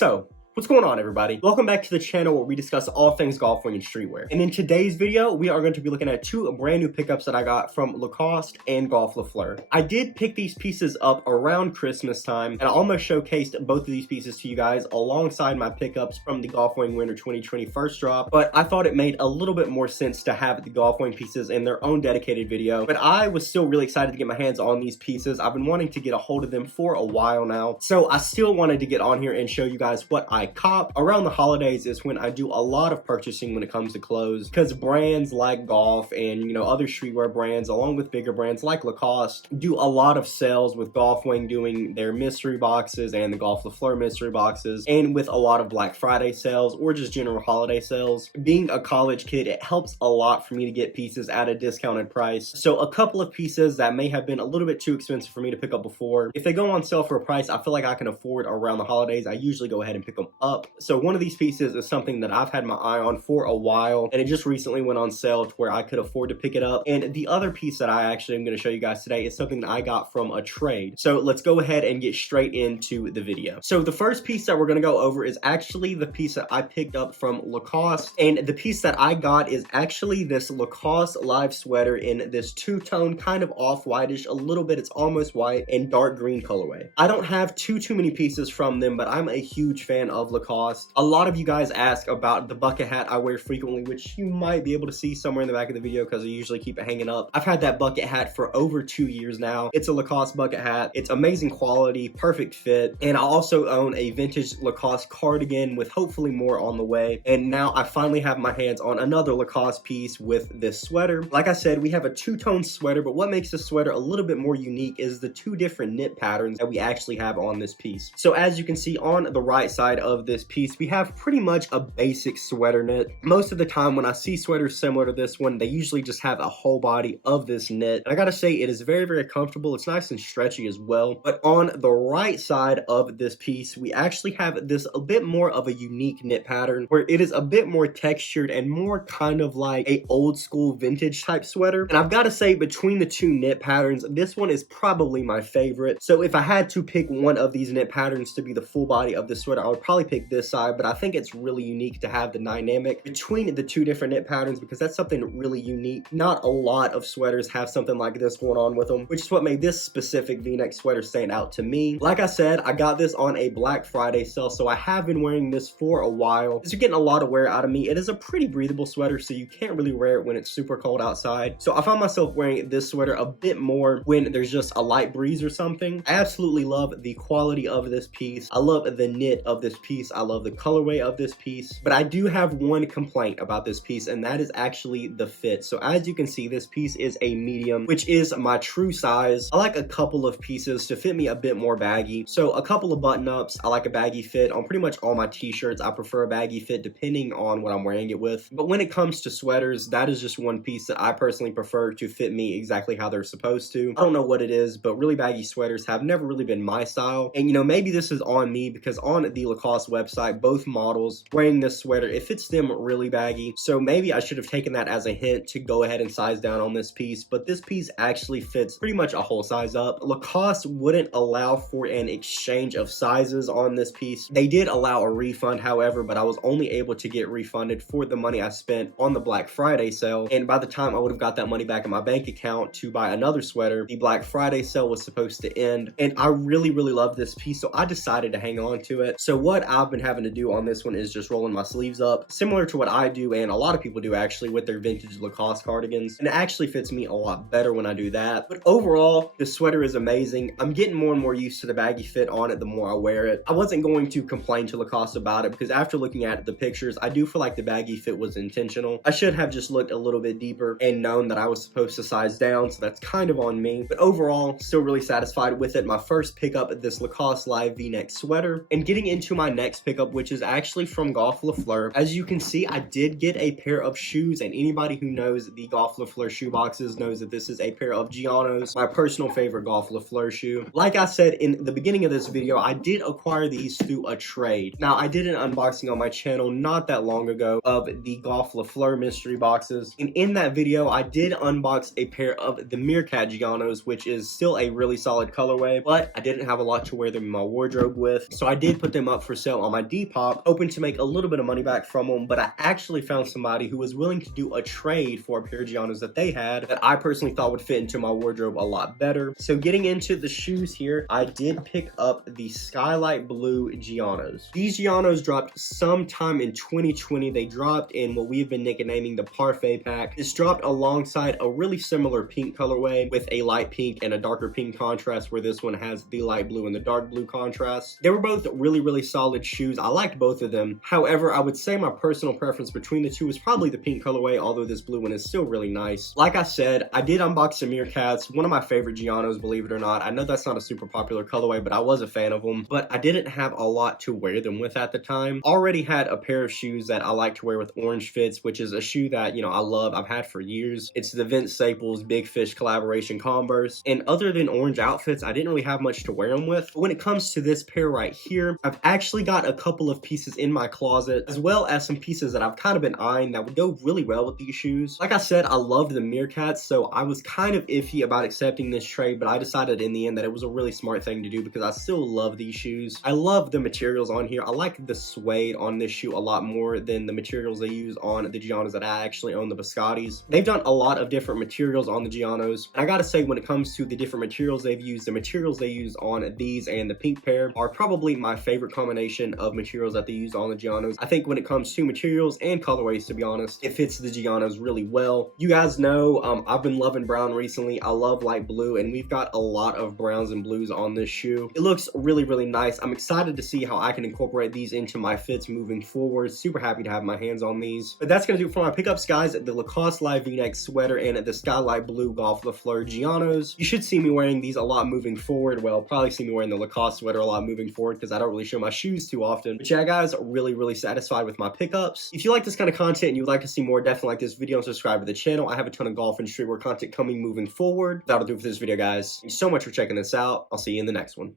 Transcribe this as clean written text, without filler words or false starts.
So, what's going on, everybody? Welcome back to the channel where we discuss all things golf wing and streetwear. And in today's video, we are going to be looking at two brand new pickups that I got from Lacoste and Golf le FLEUR. I did pick these pieces up around Christmas time, and I almost showcased both of these pieces to you guys alongside my pickups from the Golf Wang Winter 2020 first drop, but I thought it made a little bit more sense to have the Golf Wang pieces in their own dedicated video. But I was still really excited to get my hands on these pieces. I've been wanting to get a hold of them for a while now, so I still wanted to get on here and show you guys what I cop. Around the holidays is when I do a lot of purchasing when it comes to clothes, because brands like Golf and other streetwear brands, along with bigger brands like Lacoste, do a lot of sales, with Golf Wang doing their mystery boxes and the Golf le FLEUR mystery boxes, and with a lot of Black Friday sales or just general holiday sales. Being a college kid, it helps a lot for me to get pieces at a discounted price. So a couple of pieces that may have been a little bit too expensive for me to pick up before, if they go on sale for a price I feel like I can afford around the holidays, I usually go ahead and pick them up. So one of these pieces is something that I've had my eye on for a while, and it just recently went on sale to where I could afford to pick it up. And the other piece that I actually am going to show you guys today is something that I got from a trade. So let's go ahead and get straight into the video. So the first piece that we're going to go over is actually the piece that I picked up from Lacoste, and the piece that I got is actually this Lacoste live sweater in this two-tone, kind of off-whitish, a little bit, it's almost white, and dark green colorway. I don't have too many pieces from them, but I'm a huge fan of Lacoste. A lot of you guys ask about the bucket hat I wear frequently, which you might be able to see somewhere in the back of the video because I usually keep it hanging up. I've had that bucket hat for over 2 years now. It's a Lacoste bucket hat. It's amazing quality, perfect fit, and I also own a vintage Lacoste cardigan with hopefully more on the way. And now I finally have my hands on another Lacoste piece with this sweater. Like I said, we have a two-tone sweater, but what makes this sweater a little bit more unique is the two different knit patterns that we actually have on this piece. So as you can see on the right side of this piece, we have pretty much a basic sweater knit. Most of the time when I see sweaters similar to this one, they usually just have a whole body of this knit. And I gotta say, it is very comfortable. It's nice and stretchy as well. But on the right side of this piece, we actually have this a bit more of a unique knit pattern where it is a bit more textured and more kind of like a old school vintage type sweater. And I've gotta say, between the two knit patterns, this one is probably my favorite. So if I had to pick one of these knit patterns to be the full body of the sweater, I would probably pick this side, but I think it's really unique to have the dynamic between the two different knit patterns because that's something really unique. Not a lot of sweaters have something like this going on with them, which is what made this specific v-neck sweater stand out to me. Like I said, I got this on a Black Friday sale, so I have been wearing this for a while. As you're getting a lot of wear out of me, it is a pretty breathable sweater, so you can't really wear it when it's super cold outside. So I found myself wearing this sweater a bit more when there's just a light breeze or something. I absolutely love the quality of this piece. I love the knit of this piece. I love the colorway of this piece, but I do have one complaint about this piece, and that is actually the fit. So as you can see, this piece is a medium, which is my true size. I like a couple of pieces to fit me a bit more baggy. So a couple of button ups, I like a baggy fit. On pretty much all my t-shirts, I prefer a baggy fit depending on what I'm wearing it with. But when it comes to sweaters, that is just one piece that I personally prefer to fit me exactly how they're supposed to. I don't know what it is, but really baggy sweaters have never really been my style. And maybe this is on me because on the Lacoste website, both models wearing this sweater, it fits them really baggy. So maybe I should have taken that as a hint to go ahead and size down on this piece, but this piece actually fits pretty much a whole size up. Lacoste wouldn't allow for an exchange of sizes on this piece. They did allow a refund, however, but I was only able to get refunded for the money I spent on the Black Friday sale. And by the time I would have got that money back in my bank account to buy another sweater, the Black Friday sale was supposed to end. And I really love this piece, so I decided to hang on to it. So what I've been having to do on this one is just rolling my sleeves up, similar to what I do and a lot of people do actually with their vintage Lacoste cardigans, and it actually fits me a lot better when I do that. But overall, the sweater is amazing. I'm getting more and more used to the baggy fit on it the more I wear it. I wasn't going to complain to Lacoste about it because after looking at the pictures, I do feel like the baggy fit was intentional. I should have just looked a little bit deeper and known that I was supposed to size down, so that's kind of on me. But overall, still really satisfied with it. My first pickup, this Lacoste live v-neck sweater. And getting into my next pickup, which is actually from Golf le FLEUR. As you can see, I did get a pair of shoes, and anybody who knows the Golf le FLEUR shoe boxes knows that this is a pair of Giano's, my personal favorite Golf le FLEUR shoe. Like I said in the beginning of this video, I did acquire these through a trade. Now, I did an unboxing on my channel not that long ago of the Golf le FLEUR mystery boxes, and in that video, I did unbox a pair of the Meerkat Giano's, which is still a really solid colorway, but I didn't have a lot to wear them in my wardrobe with, so I did put them up for sale on my Depop, hoping to make a little bit of money back from them, but I actually found somebody who was willing to do a trade for a pair of Giannos that they had that I personally thought would fit into my wardrobe a lot better. So getting into the shoes here, I did pick up the Skylight Blue Giannos. These Giannos dropped sometime in 2020. They dropped in what we've been nicknaming the Parfait Pack. This dropped alongside a really similar pink colorway with a light pink and a darker pink contrast, where this one has the light blue and the dark blue contrast. They were both really solid shoes. I liked both of them. However, I would say my personal preference between the two is probably the pink colorway, although this blue one is still really nice. Like I said, I did unbox some Meerkats, one of my favorite Giannos, believe it or not. I know that's not a super popular colorway, but I was a fan of them. But I didn't have a lot to wear them with at the time. Already had a pair of shoes that I like to wear with orange fits, which is a shoe that, you know, I love. I've had for years. It's the Vince Staples Big Fish collaboration Converse. And other than orange outfits, I didn't really have much to wear them with. But when it comes to this pair right here, I've actually got a couple of pieces in my closet, as well as some pieces that I've kind of been eyeing that would go really well with these shoes. Like I said, I loved the Meerkats, so I was kind of iffy about accepting this trade, but I decided in the end that it was a really smart thing to do because I still love these shoes. I love the materials on here. I like the suede on this shoe a lot more than the materials they use on the Giannos that I actually own, the Biscottis. They've done a lot of different materials on the Giannos, and I gotta say, when it comes to the different materials they've used, the materials they use on these and the pink pair are probably my favorite combination of materials that they use on the Giannos. I think when it comes to materials and colorways, to be honest, it fits the Giannos really well. You guys know I've been loving brown recently. I love light blue, and we've got a lot of browns and blues on this shoe. It looks really nice. I'm excited to see how I can incorporate these into my fits moving forward. Super happy to have my hands on these. But that's gonna do it for my pickups, guys. The Lacoste Live V-neck sweater and the Skylight Blue Golf le FLEUR Giannos. You should see me wearing these a lot moving forward. Well, probably see me wearing the Lacoste sweater a lot moving forward because I don't really show my shoes too often. But yeah, guys, really satisfied with my pickups. If you like this kind of content and you would like to see more, definitely like this video and subscribe to the channel. I have a ton of golf and streetwear content coming moving forward. That'll do it for this video, guys. Thanks so much for checking this out. I'll see you in the next one.